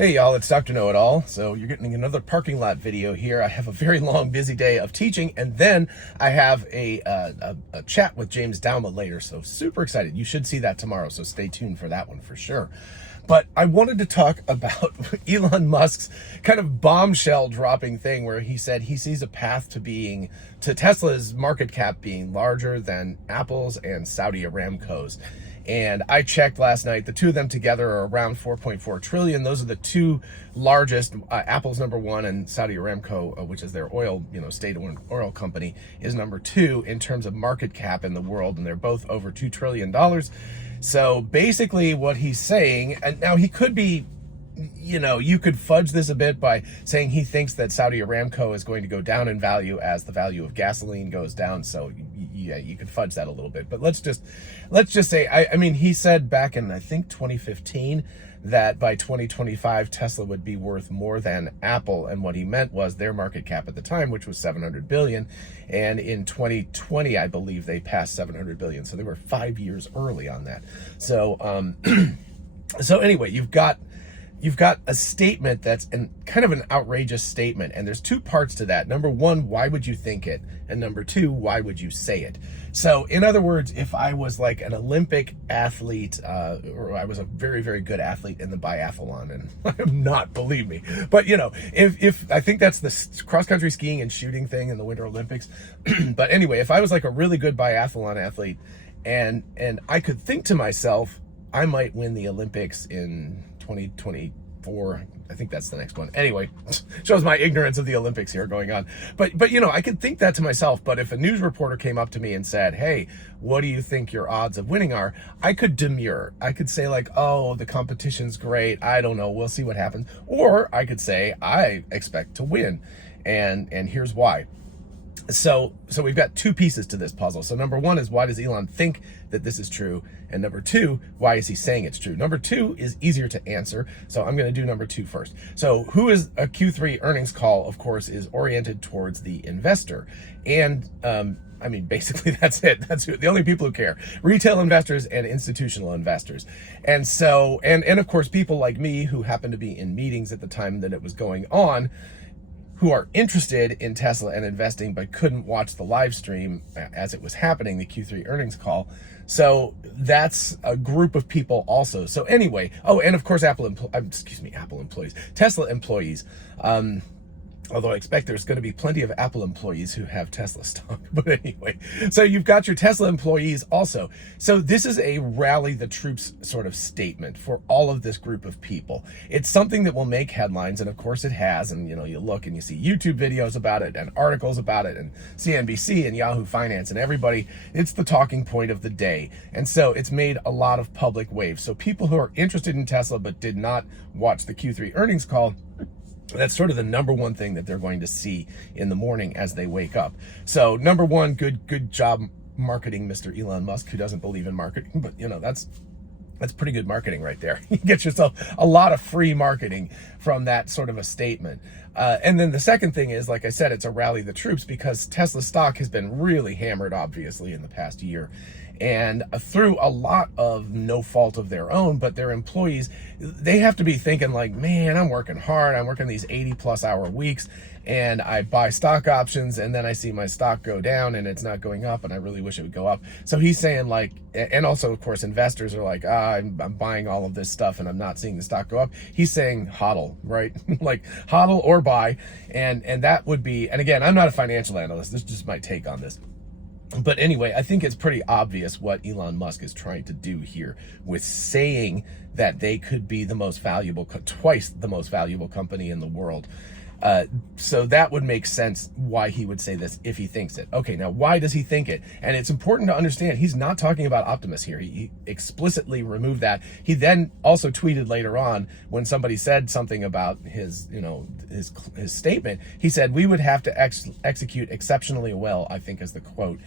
Hey y'all, it's Dr. Know-It-All. So you're getting another parking lot video here. I have a very long, busy day of teaching, and then I have a chat with James JOWUA later. So super excited. You should see that tomorrow, so stay tuned for that one for sure. But I wanted to talk about Elon Musk's kind of bombshell dropping thing where he said he sees a path to Tesla's market cap being larger than Apple's and Saudi Aramco's. And I checked last night, the two of them together are around 4.4 trillion. Those are the two largest. Apple's number one, and Saudi Aramco, which is their oil, state-owned oil company, is number two in terms of market cap in the world. And they're both over $2 trillion. So basically what he's saying, and now he could be, you could fudge this a bit by saying he thinks that Saudi Aramco is going to go down in value as the value of gasoline goes down. So yeah, you could fudge that a little bit, but let's just say, I mean, he said back in, I think 2015, that by 2025, Tesla would be worth more than Apple. And what he meant was their market cap at the time, which was 700 billion. And in 2020, I believe they passed 700 billion. So they were 5 years early on that. So, so anyway, you've got a statement that's kind of an outrageous statement, and there's two parts to that. Number one, why would you think it? And number two, why would you say it? So in other words, if I was like an Olympic athlete, or I was a very, very good athlete in the biathlon, and I'm not, believe me, but if I think that's the cross-country skiing and shooting thing in the Winter Olympics. But anyway, if I was like a really good biathlon athlete and I could think to myself, I might win the Olympics in 2024. I think that's the next one. Anyway, shows my ignorance of the Olympics here going on. But I could think that to myself. But if a news reporter came up to me and said, hey, what do you think your odds of winning are? I could demur. I could say like, oh, the competition's great. I don't know. We'll see what happens. Or I could say, I expect to win. And here's why. So we've got two pieces to this puzzle. So number one is, why does Elon think that this is true? And number two, why is he saying it's true? Number two is easier to answer. So I'm going to do number two first. So who is a Q3 earnings call, of course, is oriented towards the investor. And I mean, basically that's it. That's the only people who care: retail investors and institutional investors. And so, and of course, people like me who happened to be in meetings at the time that it was going on, who are interested in Tesla and investing, but couldn't watch the live stream as it was happening, the Q3 earnings call. So that's a group of people also. So anyway, oh, and of course, Tesla employees. Although I expect there's going to be plenty of Apple employees who have Tesla stock. But anyway, so you've got your Tesla employees also. So this is a rally the troops sort of statement for all of this group of people. It's something that will make headlines, and of course it has. And you look and you see YouTube videos about it and articles about it and CNBC and Yahoo Finance and everybody. It's the talking point of the day. And so it's made a lot of public waves. So people who are interested in Tesla but did not watch the Q3 earnings call, that's sort of the number one thing that they're going to see in the morning as they wake up. So number one, good job marketing, Mr. Elon Musk, who doesn't believe in marketing, but that's pretty good marketing right there. You get yourself a lot of free marketing from that sort of a statement. And then the second thing is, like I said, it's a rally the troops, because Tesla stock has been really hammered, obviously, in the past year. And through a lot of no fault of their own, but their employees, they have to be thinking like, man, I'm working hard. I'm working these 80+ hour weeks, and I buy stock options, and then I see my stock go down and it's not going up, and I really wish it would go up. So he's saying like, and also of course investors are like, I'm buying all of this stuff and I'm not seeing the stock go up. He's saying hodl, right? Like hodl or buy. And that would be, and again, I'm not a financial analyst. This is just my take on this. But anyway, I think it's pretty obvious what Elon Musk is trying to do here with saying that they could be the most valuable, twice the most valuable company in the world. So that would make sense why he would say this if he thinks it. Okay, now why does he think it? And it's important to understand he's not talking about Optimus here. He explicitly removed that. He then also tweeted later on, when somebody said something about his statement, he said, we would have to execute exceptionally well, I think is the quote,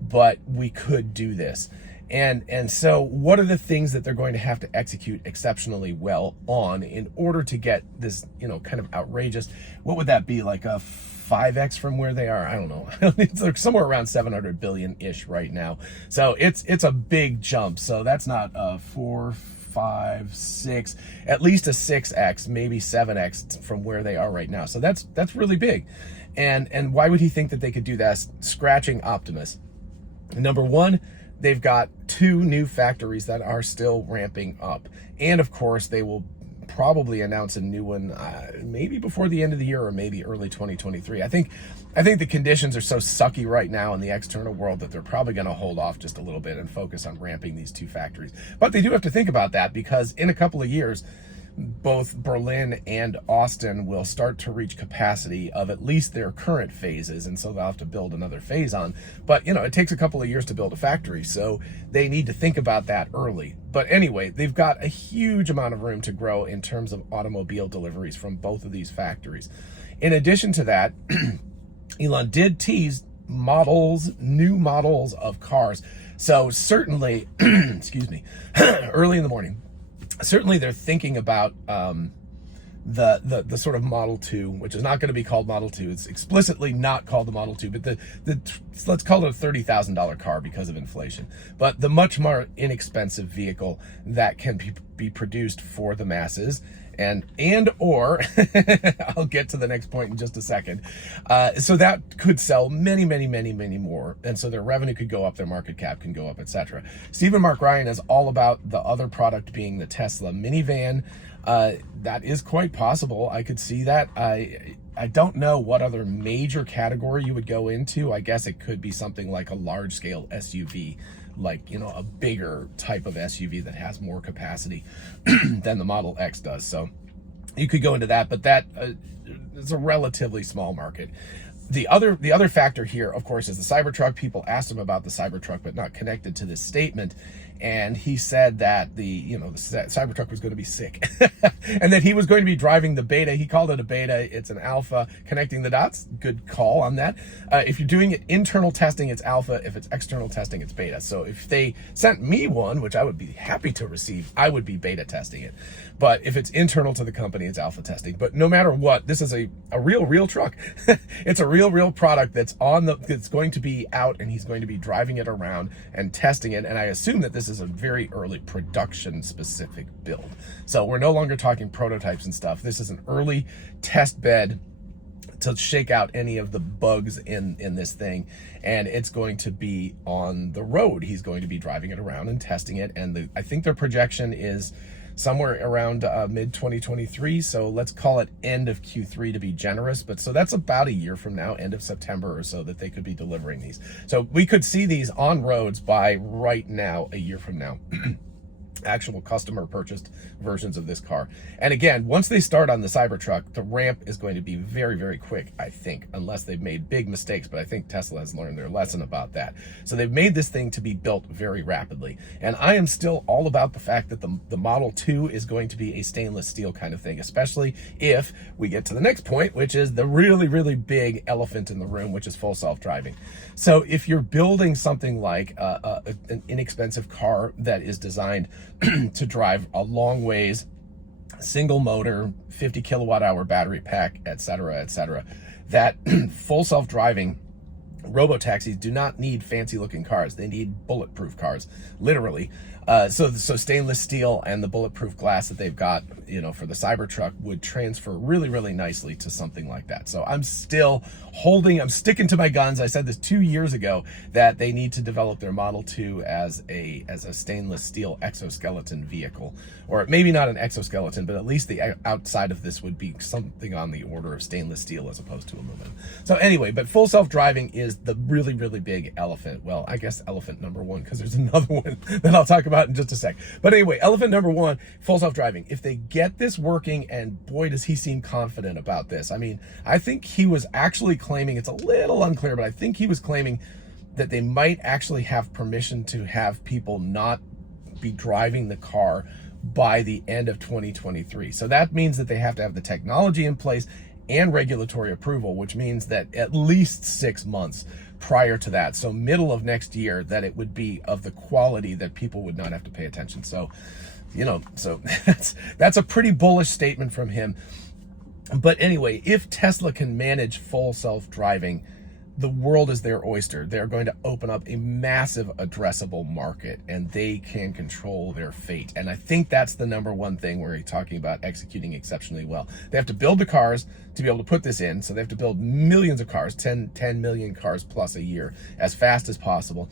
but we could do this. And so what are the things that they're going to have to execute exceptionally well on in order to get this, kind of outrageous, what would that be, like a 5x from where they are? I don't know. It's like somewhere around 700 billion-ish right now. So it's a big jump. So that's not 4 5, 6, at least a 6x, maybe 7x from where they are right now. So that's really big. And why would he think that they could do that? Scratching Optimus. Number one, they've got 2 new factories that are still ramping up. And of course, they will probably announce a new one maybe before the end of the year or maybe early 2023. I think the conditions are so sucky right now in the external world that they're probably going to hold off just a little bit and focus on ramping these 2 factories. But they do have to think about that, because in a couple of years, both Berlin and Austin will start to reach capacity of at least their current phases, and so they'll have to build another phase on. But you know, it takes a couple of years to build a factory, so they need to think about that early. But anyway, they've got a huge amount of room to grow in terms of automobile deliveries from both of these factories. In addition to that, Elon did tease new models of cars. So certainly, excuse me, early in the morning, certainly they're thinking about the sort of Model 2, which is not going to be called Model 2. It's explicitly not called the Model 2, but let's call it a $30,000 car because of inflation. But the much more inexpensive vehicle that can be produced for the masses, or I'll get to the next point in just a second. So that could sell many more, and so their revenue could go up, their market cap can go up, etc. Stephen Mark Ryan is all about the other product being the Tesla minivan. That is quite possible. I could see that. I don't know what other major category you would go into. I guess it could be something like a large scale SUV, like, you know, a bigger type of SUV that has more capacity than the Model X does. So you could go into that, but that is a relatively small market. The other factor here, of course, is the Cybertruck. People asked him about the Cybertruck, but not connected to this statement. And he said that the Cybertruck was going to be sick and that he was going to be driving the beta. He called it a beta. It's an alpha. Connecting the dots. Good call on that. If you're doing it internal testing, it's alpha. If it's external testing, it's beta. So if they sent me one, which I would be happy to receive, I would be beta testing it. But if it's internal to the company, it's alpha testing. But no matter what, this is a real truck. It's a real product that's going to be out, and he's going to be driving it around and testing it. And I assume that this is a very early production specific build. So we're no longer talking prototypes and stuff. This is an early test bed to shake out any of the bugs in this thing, and it's going to be on the road. He's going to be driving it around and testing it, and I think their projection is somewhere around mid-2023, so let's call it end of Q3 to be generous. But so that's about a year from now, end of September or so, that they could be delivering these. So we could see these on roads by right now, a year from now. Actual customer purchased versions of this car. And again, once they start on the Cybertruck, the ramp is going to be very quick, I think, unless they've made big mistakes. But I think Tesla has learned their lesson about that. So they've made this thing to be built very rapidly. And I am still all about the fact that the Model 2 is going to be a stainless steel kind of thing, especially if we get to the next point, which is the really big elephant in the room, which is full self-driving. So if you're building something like an inexpensive car that is designed to drive a long ways, single motor, 50 kilowatt hour battery pack, etc., that full self-driving robo-taxis do not need fancy looking cars. They need bulletproof cars, literally. So stainless steel and the bulletproof glass that they've got, you know, for the Cybertruck would transfer really nicely to something like that. So I'm still I'm sticking to my guns. I said this 2 years ago that they need to develop their Model 2 as a stainless steel exoskeleton vehicle, or maybe not an exoskeleton, but at least the outside of this would be something on the order of stainless steel as opposed to aluminum. So anyway, but full self-driving is the really big elephant. Well, I guess elephant number one, because there's another one that I'll talk about in just a sec. But anyway, elephant number one, full self-driving. If they get this working, and boy, does he seem confident about this. I mean, I think he was actually claiming, it's a little unclear, but I think he was claiming that they might actually have permission to have people not be driving the car by the end of 2023. So that means that they have to have the technology in place and regulatory approval, which means that at least 6 months prior to that, so middle of next year, that it would be of the quality that people would not have to pay attention. So, you know, so that's a pretty bullish statement from him. But anyway, if Tesla can manage full self-driving, the world is their oyster. They're going to open up a massive addressable market, and they can control their fate. And I think that's the number one thing where you're talking about executing exceptionally well. They have to build the cars to be able to put this in. So they have to build millions of cars, 10 million cars plus a year, as fast as possible.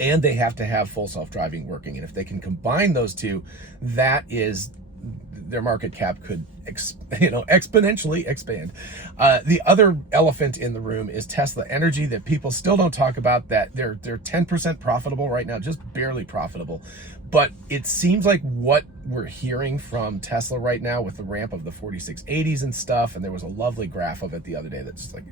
And they have to have full self-driving working. And if they can combine those two, that is, their market cap could exponentially expand. The other elephant in the room is Tesla Energy, that people still don't talk about, that they're 10% profitable right now, just barely profitable. But it seems like what we're hearing from Tesla right now with the ramp of the 4680s and stuff, and there was a lovely graph of it the other day that's just like,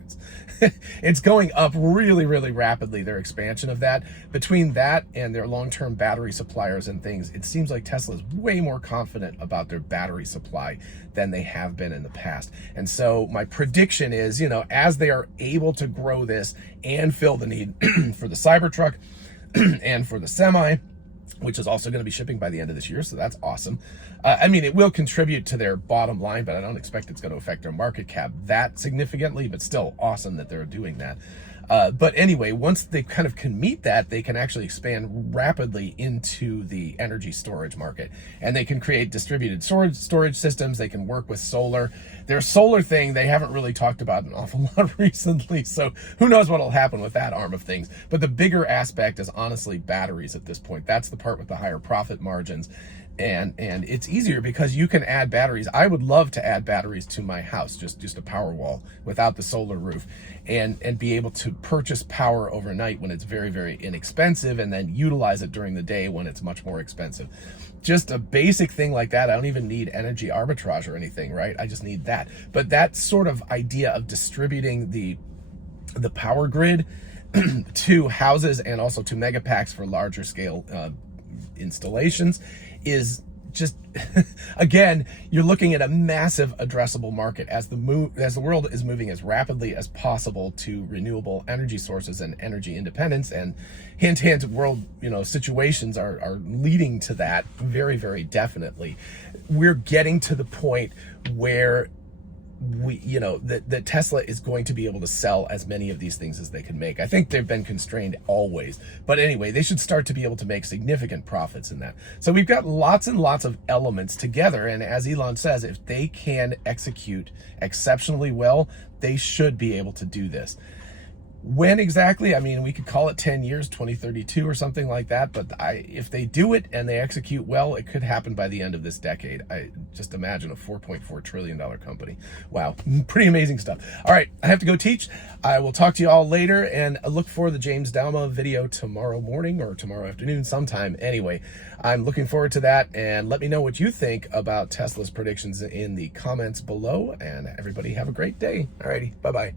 it's going up really, really rapidly, their expansion of that. Between that and their long-term battery suppliers and things, it seems like Tesla is way more confident about their battery supply than they have been in the past. And so my prediction is, as they are able to grow this and fill the need for the Cybertruck and for the Semi, which is also going to be shipping by the end of this year, so that's awesome. I mean, it will contribute to their bottom line, but I don't expect it's going to affect their market cap that significantly, but still awesome that they're doing that. But anyway, once they kind of can meet that, they can actually expand rapidly into the energy storage market, and they can create distributed storage systems. They can work with solar. Their solar thing, they haven't really talked about an awful lot recently, so who knows what will happen with that arm of things. But the bigger aspect is honestly batteries at this point. That's the part with the higher profit margins. And it's easier because you can add batteries. I would love to add batteries to my house, just a power wall without the solar roof, and be able to purchase power overnight when it's very, very inexpensive, and then utilize it during the day when it's much more expensive. Just a basic thing like that. I don't even need energy arbitrage or anything, right? I just need that. But that sort of idea of distributing the power grid to houses and also to mega packs for larger scale installations is just, again, you're looking at a massive addressable market as the world is moving as rapidly as possible to renewable energy sources and energy independence, and hint, world situations are leading to that very, very definitely. We're getting to the point where that Tesla is going to be able to sell as many of these things as they can make. I think they've been constrained always, but anyway, they should start to be able to make significant profits in that. So we've got lots and lots of elements together, and as Elon says, if they can execute exceptionally well, they should be able to do this. When exactly? I mean, we could call it 10 years, 2032 or something like that, but if they do it and they execute well, it could happen by the end of this decade. I just imagine a $4.4 trillion company. Wow, pretty amazing stuff. All right, I have to go teach. I will talk to you all later, and look for the James Dauma video tomorrow morning or tomorrow afternoon sometime. Anyway, I'm looking forward to that, and let me know what you think about Tesla's predictions in the comments below, and everybody have a great day. All righty, bye-bye.